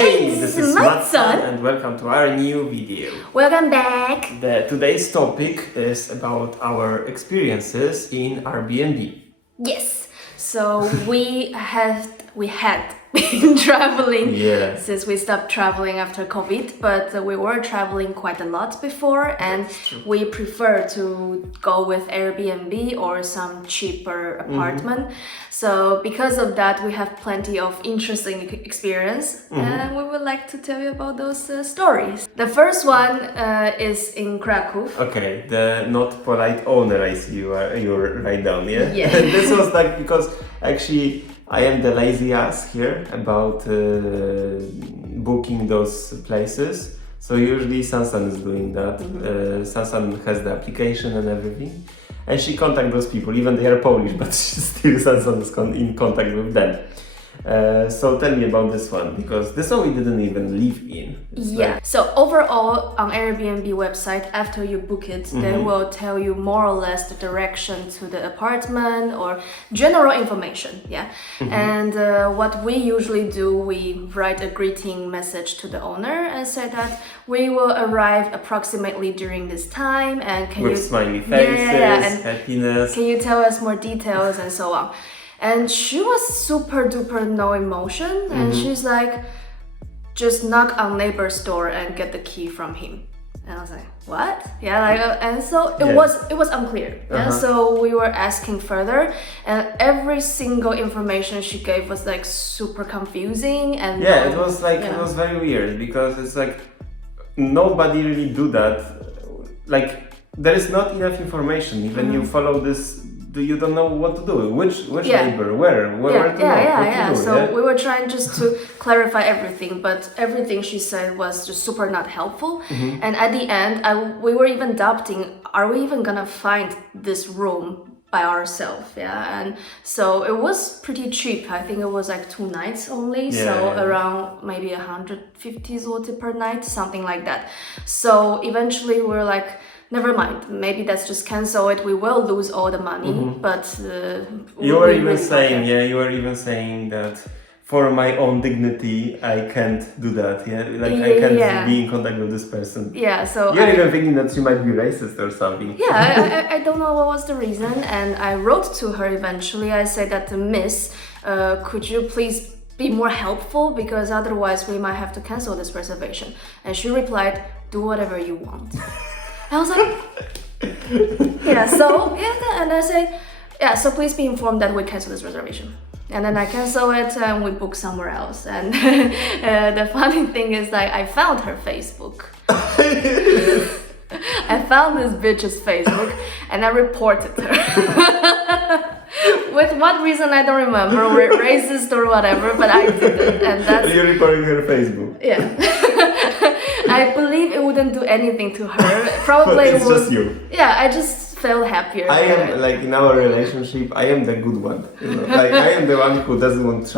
Hey, this is MATSAN and welcome to our new video. Welcome back. Today's topic is about our experiences in Airbnb. Yes. So we had been traveling since we stopped traveling after COVID, but we were traveling quite a lot before, and we prefer to go with Airbnb or some cheaper apartment. So because of that, we have plenty of interesting experience, and we would like to tell you about those stories. The first one is in Krakow. Okay, the not polite owner, I see you're right down, yeah? Yeah. This was like because actually I am the lazy ass here about booking those places. So usually Sansan is doing that. Sansan has the application and everything. And she contacts those people, even they are Polish, but still Sansan is in contact with them. So tell me about this one, because this one we didn't even live in. So overall on Airbnb website, after you book it, they will tell you more or less the direction to the apartment or general information. And what we usually do, we write a greeting message to the owner and say that we will arrive approximately during this time, and can with you smiley faces, and happiness. Can you tell us more details and so on. And she was super duper no emotion, and she's like, just knock on neighbor's door and get the key from him. And I was like, what? And so it was unclear. So we were asking further, and every single information she gave was like super confusing and it was like it was very weird, because it's like nobody really do that. Like there is not enough information. Even you follow this, you don't know what to do. Which neighbor, where to go, So we were trying just to clarify everything, but everything she said was just super not helpful. And at the end, we were even doubting, are we even gonna find this room by ourselves? And so it was pretty cheap. I think it was like 2 nights only, around maybe 150 zloty per night, something like that. So eventually we were like, never mind, maybe let's just cancel it. We will lose all the money, but you were even saying that for my own dignity, I can't do that. I can't be in contact with this person. So you're even thinking that she might be racist or something. I don't know what was the reason, and I wrote to her eventually. I said that, Miss, could you please be more helpful, because otherwise we might have to cancel this reservation. And she replied, do whatever you want. I was like, and I said, so please be informed that we cancel this reservation. And then I cancel it and we book somewhere else. And the funny thing is, like, I found her Facebook. I found this bitch's Facebook and I reported her. With what reason I don't remember, racist or whatever, but I did it, and that's. You're reporting her Facebook. I believe it wouldn't do anything to her. Probably it's just you. I just felt happier. I am like in our relationship. I am the good one. Like I am the one who doesn't want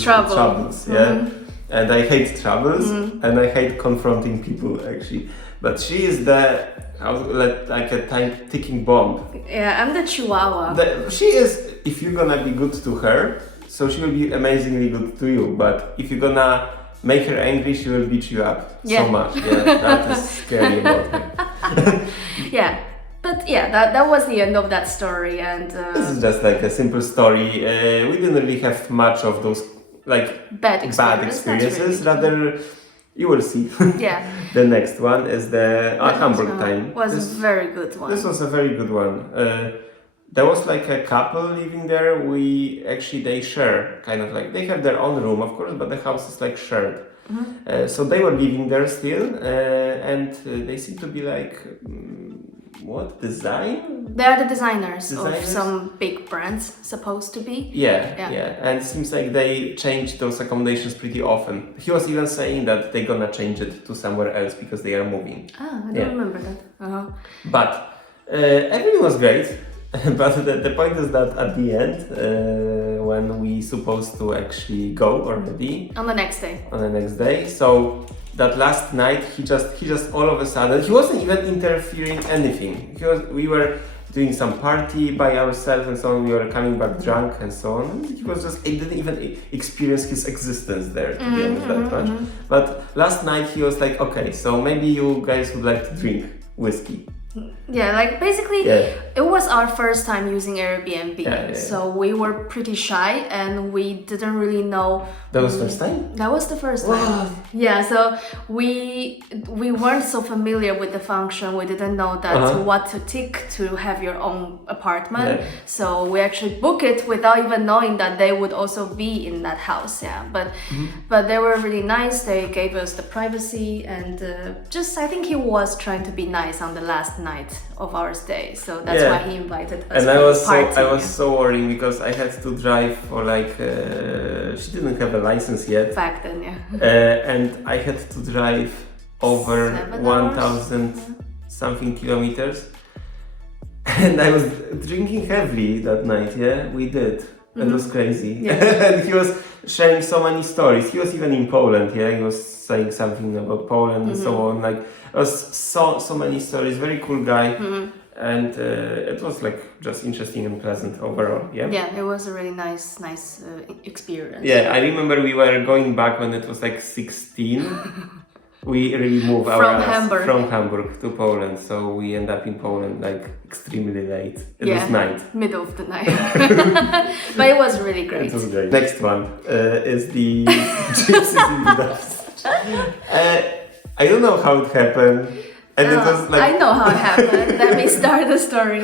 troubles. And I hate troubles, and I hate confronting people actually. But she is like a time ticking bomb. I'm the chihuahua. She is, if you're gonna be good to her, so she will be amazingly good to you. But if you're gonna make her angry, she will beat you up so much. That is scary about her. But that was the end of that story. And this is just like a simple story. We didn't really have much of those like bad experiences. Rather, you will see. The next one is the Hamburg time. Was a very good one. This was a very good one. There was like a couple living there. They share, kind of like, they have their own room, of course, but the house is like shared. So they were living there still, and they seem to be like, design? They are the designers of some big brands, supposed to be. And it seems like they change those accommodations pretty often. He was even saying that they're gonna change it to somewhere else because they are moving. I don't remember that. But everything was great. But the point is that at the end, when we supposed to actually go already on the next day, so that last night he just all of a sudden, he wasn't even interfering anything. doing some party by ourselves and so on. We were coming back drunk and so on. And he was just, I didn't even experience his existence there, to be honest, that much. But last night he was like, okay, so maybe you guys would like to drink whiskey. Yeah, like basically it was our first time using Airbnb, so we were pretty shy and we didn't really know. That was first time? That was the first time. Yeah, so we weren't so familiar with the function. We didn't know that what to tick to have your own apartment. So we actually booked it without even knowing that they would also be in that house. Yeah, but they were really nice. They gave us the privacy and just I think he was trying to be nice on the last night of our stay, so that's why he invited us. And I was so worried because I had to drive for like she didn't have a license yet back then, and I had to drive over 1,000 something kilometers, and I was drinking heavily that night. Yeah, we did. It was crazy. And he was sharing so many stories. He was even in Poland. Yeah, he was saying something about Poland and so on. Like, it was so many stories. Very cool guy, and it was like just interesting and pleasant overall. Yeah. Yeah, it was a really nice experience. Yeah, I remember we were going back when it was like 16. We really moved from Hamburg to Poland, so we end up in Poland like extremely late. It was night. Middle of the night. But it was really great. It was great. Next one is the gypsies in Budapest. I don't know how it happened. And it was like... I know how it happened. Let me start the story.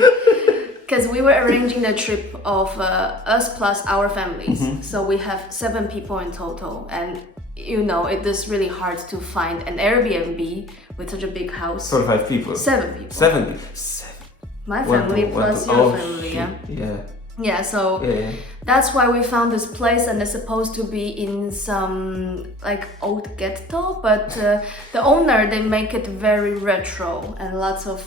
Because we were arranging the trip of us plus our families. So we have 7 people in total. And you know, it is really hard to find an Airbnb with such a big house. 4 or 5 people. 7 people. 7 people. My family plus your family, Yeah, so that's why we found this place, and it's supposed to be in some like old ghetto, but the owner, they make it very retro and lots of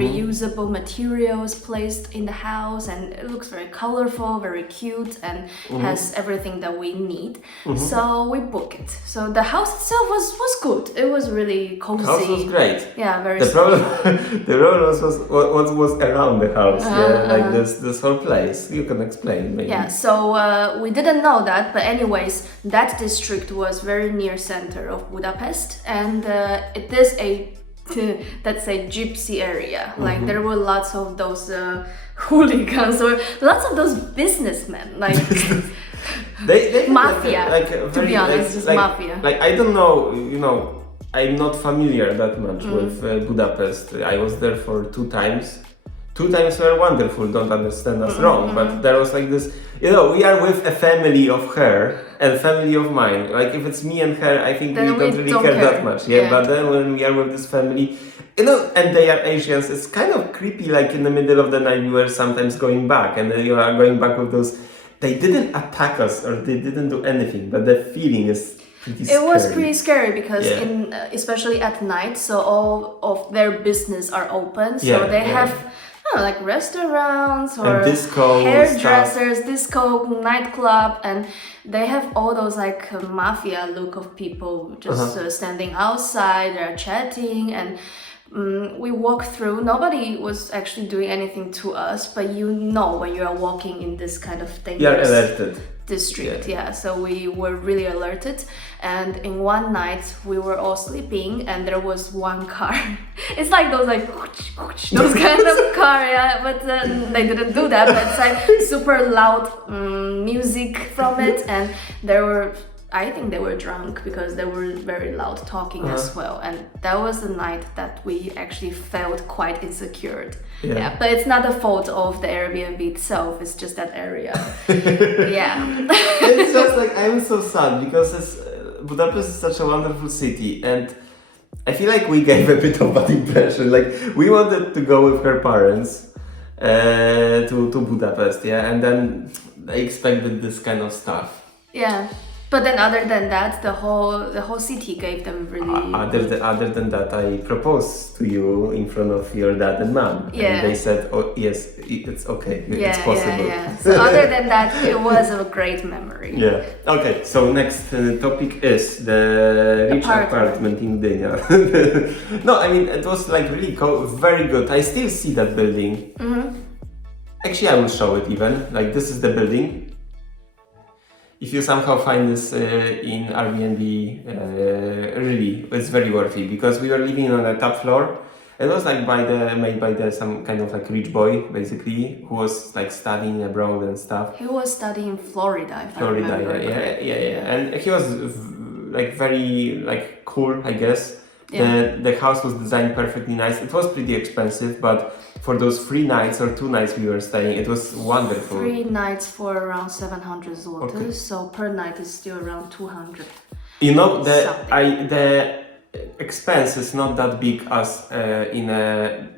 reusable materials placed in the house, and it looks very colorful, very cute, and has everything that we need. So we book it. So the house itself was good. It was really cozy. The house was great. Yeah, very. The problem was what was around the house. Like this whole place. You can explain maybe. Yeah, so we didn't know that, but anyways, that district was very near center of Budapest, and it is that's a gypsy area. Like there were lots of those hooligans or lots of those businessmen, like they mafia. Like to be honest, just mafia. Like I don't know, you know, I'm not familiar that much with Budapest. I was there for 2 times. 2 times were wonderful, don't understand us wrong, but there was like this, you know, we are with a family of her and family of mine. Like if it's me and her, I think we don't really care that much. Yeah, but then when we are with this family, you know, and they are Asians, it's kind of creepy, like in the middle of the night we were sometimes going back, and then you are going back with those, they didn't attack us or they didn't do anything, but the feeling is pretty scary. It was pretty scary because especially at night, so all of their business are open, so they have like restaurants or hairdressers, disco, nightclub, and they have all those like mafia look of people just standing outside, they're chatting, and we walked through. Nobody was actually doing anything to us, but you know when you are walking in this kind of dangerous district. So we were really alerted, and in one night we were all sleeping and there was one car. It's like those like those kind of car, but they didn't do that, but it's like super loud music from it, and I think they were drunk because they were very loud talking as well, and that was the night that we actually felt quite insecure. But it's not the fault of the Airbnb itself, it's just that area. It's just like, I'm so sad because Budapest is such a wonderful city, and I feel like we gave a bit of bad impression. Like we wanted to go with her parents to Budapest, and then they expected this kind of stuff. But then other than that, the whole city gave them really... Other than that, I proposed to you in front of your dad and mom. And they said, oh yes, it's okay, it's possible. So other than that, it was a great memory. Okay, so next topic is the rich apartment in Gdynia. No, I mean, it was like really very good. I still see that building. Actually, I will show it even. Like, this is the building. If you somehow find this in Airbnb, really, it's very worthy, because we were living on the top floor. It was like made by some kind of like rich boy, basically, who was like studying abroad and stuff. He was studying in Florida, if I remember. Yeah. And he was like very like cool, I guess. Yeah. The house was designed perfectly nice. It was pretty expensive, but for those 3 nights or 2 nights we were staying, it was wonderful. 3 nights for around 700 zlotys, Okay. so per night is still around 200. You know, the expense is not that big as in a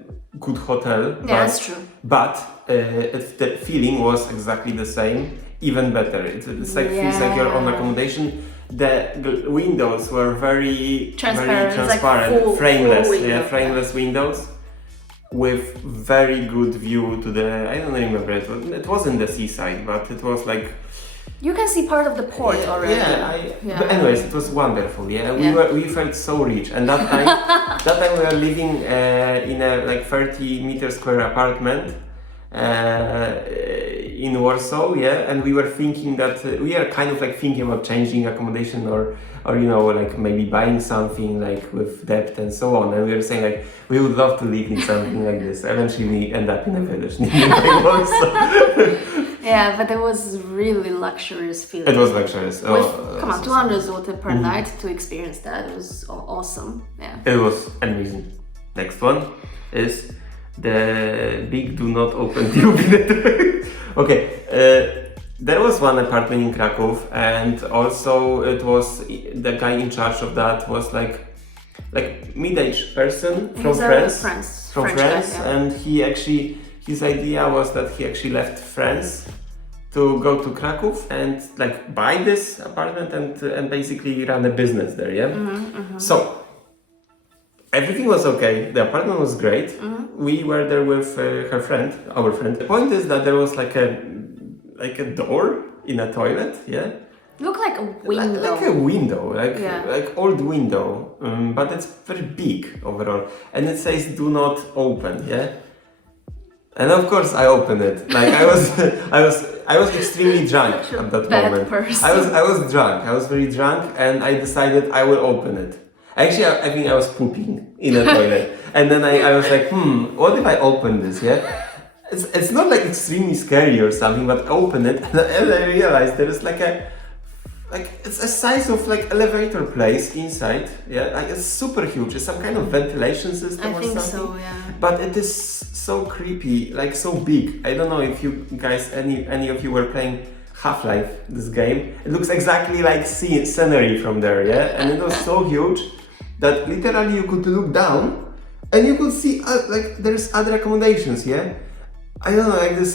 good hotel. Yeah, that's true. But the feeling was exactly the same, even better. It's like feels like your own accommodation. The windows were very transparent, very like frameless, full window, frameless windows with very good view to the. I don't remember it wasn't the seaside, but it was like. You can see part of the port already. But anyways, it was wonderful. We felt so rich, and that time we were living in a like 30 meter square apartment in Warsaw. And we were thinking that we are kind of like thinking about changing accommodation or you know, like maybe buying something like with debt and so on. And we were saying like we would love to live in something like this. Eventually, we end up in a village near Warsaw. Yeah, but it was really luxurious feeling. It was luxurious. Come on, 200 zloty per night to experience that. It was awesome. Yeah. It was amazing. Next one is the big do not open deal. Okay, there was one apartment in Krakow, and also it was the guy in charge of that was like mid-aged person from France. From France, guy, yeah. and he actually. His idea was that he actually left France to go to Krakow and like buy this apartment and basically run a business there, So everything was okay. The apartment was great. We were there with our friend. The point is that there was like a door in a toilet, Look like a window. Like a window, like old window, but it's very big overall, and it says "Do not open," And of course, I opened it. Like I was extremely drunk at that moment. Person. I was drunk. I was very drunk, and I decided I will open it. Actually, I think I was pooping in a toilet, and then I was like, what if I open this? It's not like extremely scary or something, but I opened it, and I realized there is like it's a size of like elevator place inside. Like it's super huge. It's some kind of ventilation system or something. I think so, yeah. But it is so creepy, like so big. I don't know if you guys, any of you were playing Half-Life, this game. It looks exactly like scenery from there, and it was so huge that literally you could look down and you could see like there's other accommodations, I don't know, like this.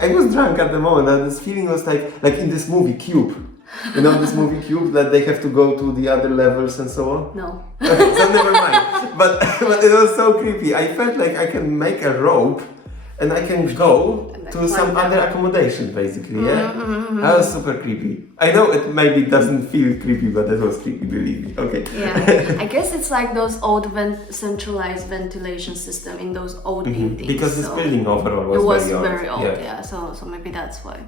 I was drunk at the moment, and this feeling was like in this movie Cube. You know this movie Cube that they have to go to the other levels and so on? No. So never mind. But it was so creepy. I felt like I can make a rope and I can go to some other accommodation basically, That was super creepy. I know it maybe doesn't feel creepy, but it was creepy, believe me. Okay. Yeah. I guess it's like those old centralized ventilation system in those old buildings. Because this building overall was very old. So maybe that's why.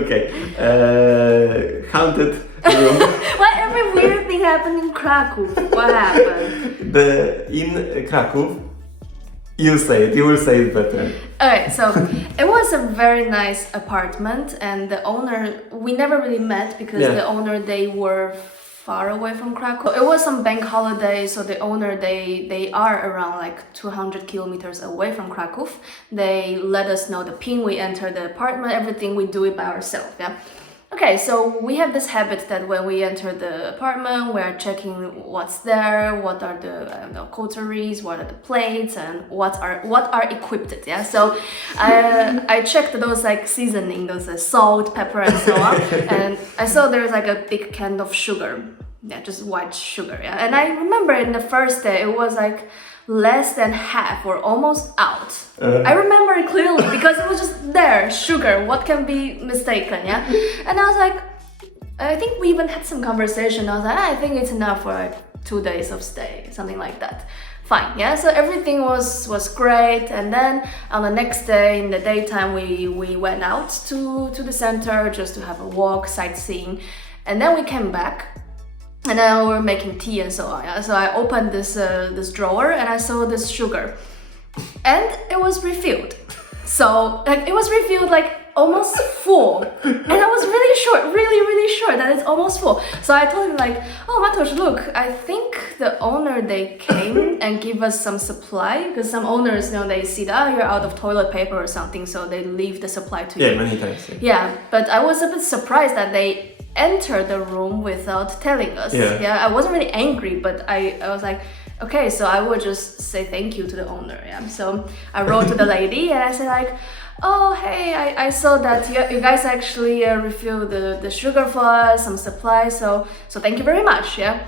Okay. Haunted room. Why every weird thing happened in Krakow? What happened? In Krakow, you will say it better. Okay, so it was a very nice apartment, and the owner, we never really met because the owner, they were far away from Krakow. It was some bank holiday, so the owner, they are around like 200 kilometers away from Krakow. They let us know the pin, we enter the apartment, everything, we do it by ourselves, Okay, so we have this habit that when we enter the apartment, we are checking what's there, what are the cutleries, what are the plates, and what are equipped. So I checked those like seasoning, those salt, pepper, and so on, and I saw there's like a big can of sugar, just white sugar. And I remember in the first day it was like less than half or almost out. I remember it clearly because it was just there, sugar, what can be mistaken, And I was like, I think we even had some conversation. I was like, I think it's enough for like 2 days of stay, something like that. fine. Yeah, so everything was great. And then on the next day in the daytime, we went out to the center just to have a walk, sightseeing, and then we came back. And then we were making tea and so on. Yeah? So I opened this drawer and I saw this sugar, and it was refilled. So like it was refilled like almost full, and I was really sure that it's almost full. So I told him like, oh Matosh, look, I think the owner, they came and give us some supply, because some owners, you know, they see that you're out of toilet paper or something, so they leave the supply to you. Yeah, many times. Yeah, but I was a bit surprised that they entered the room without telling us. I wasn't really angry, but I was like, okay, so I would just say thank you to the owner. Yeah, so I wrote to the lady and I said like, oh hey, I saw that you guys actually refilled the sugar for us, some supplies, so thank you very much. Yeah.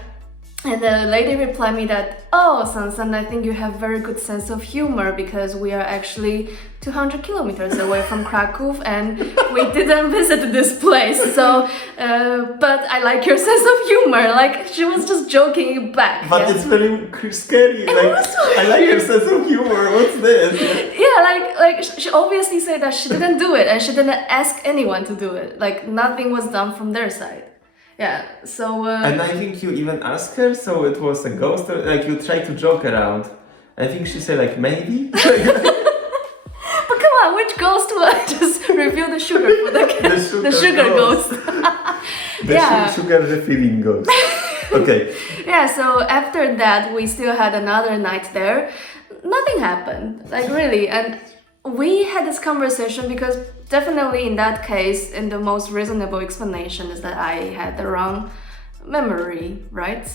And the lady replied me that, oh, Sansan, I think you have very good sense of humor, because we are actually 200 kilometers away from Krakow and we didn't visit this place. So, but I like your sense of humor. Like, she was just joking back. But it's very scary. Like, I like your sense of humor. What's this? Yeah, like she obviously said that she didn't do it and she didn't ask anyone to do it. Like, nothing was done from their side. Yeah, so... and I think you even asked her, so it was a ghost, like you tried to joke around. I think she said like, maybe? But come on, which ghost will just reveal the sugar for the sugar ghost? Sugar refilling ghost. Okay. Yeah, so after that, we still had another night there. Nothing happened, like really, and we had this conversation because definitely in that case, in the most reasonable explanation is that I had the wrong memory, right?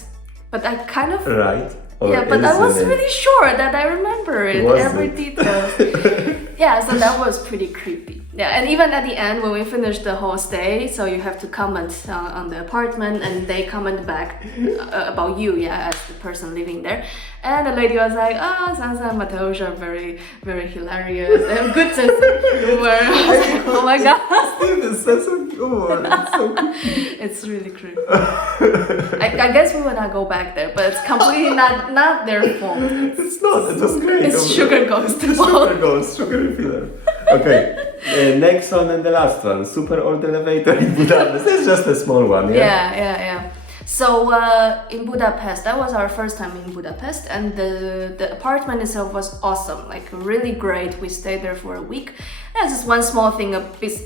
But I kind of... Right. Yeah, but I was really sure that I remember it, every detail. Yeah, so that was pretty creepy. Yeah, and even at the end when we finished the whole stay, so you have to comment on the apartment and they comment back about you, yeah, as the person living there. And the lady was like, oh, Sansa and Mateusz are very, very hilarious. They have good sense of humor. I was like, oh my god. Still the sense of humor. It's so creepy. It's really creepy. I guess we will not go back there, but it's completely not their fault. It's not, it was great. It's sugar ghost. Sugar ghost, sugar refiller. Okay, next one and the last one, super old elevator in Budapest. It's just a small one, yeah? Yeah. So in Budapest, that was our first time in Budapest, and the apartment itself was awesome, like really great. We stayed there for a week. There's just one small thing,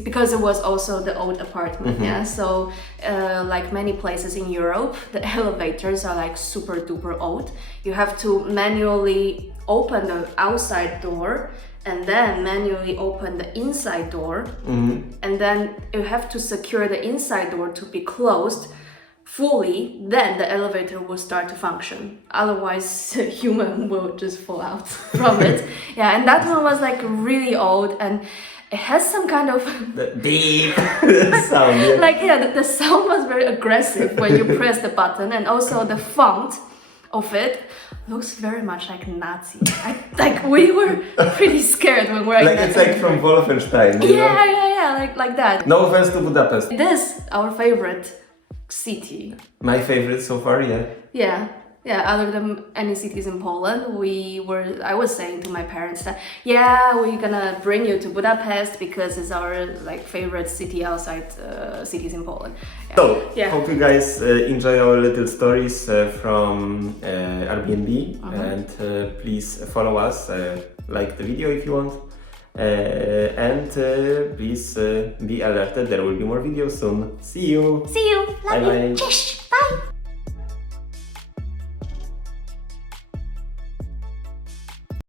because it was also the old apartment, yeah. So like many places in Europe, the elevators are like super duper old. You have to manually open the outside door and then manually open the inside door, and then you have to secure the inside door to be closed fully, then the elevator will start to function. Otherwise, a human will just fall out from it. Yeah, and that one was like really old, and it has some kind of beep sound. Yeah. Like the sound was very aggressive when you press the button, and also the font of it looks very much like Nazi. Like we were pretty scared when we were like it's like from Wolfenstein. You know? like that. No offense to Budapest. It is our favorite city. My favorite so far, yeah. Yeah, other than any cities in Poland, I was saying to my parents that, we're gonna bring you to Budapest because it's our like favorite city outside cities in Poland. Yeah. So, hope you guys enjoy our little stories from Airbnb, and please follow us, like the video if you want, and please be alerted, there will be more videos soon. See you! Love bye. you! Cześć!